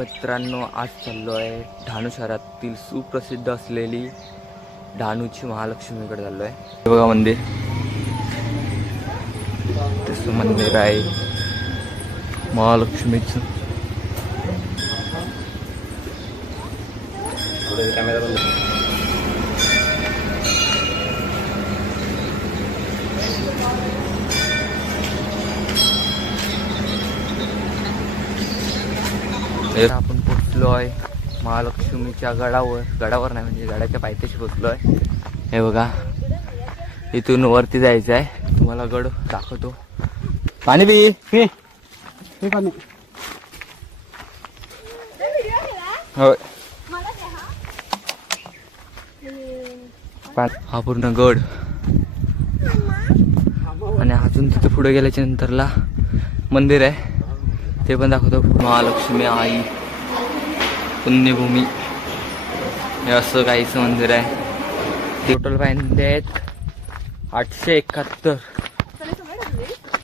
मित्रांनो, आज चाललो आहे डहाणू शहरातील सुप्रसिद्ध असलेली डहाणूची महालक्ष्मीकडे चाललो आहे. हे बघा मंदिर, तसं मंदिर आहे महालक्ष्मीचं. आपण पोचलो आहे महालक्ष्मीच्या गडावर नाही म्हणजे गडाच्या पायथ्याशी पोचलो आहे. हे बघा, इथून वरती जायचं आहे. तुम्हाला गड दाखवतो. पाणी बी पाणी होय. हा पूर्ण गड आणि अजून तिथे पुढे गेल्याच्या नंतरला मंदिर आहे, ते पण दाखवतो. महालक्ष्मी आई पुण्यभूमी हे असं काहीच मंदिर आहे. टोटल पायंदे आहेत 871.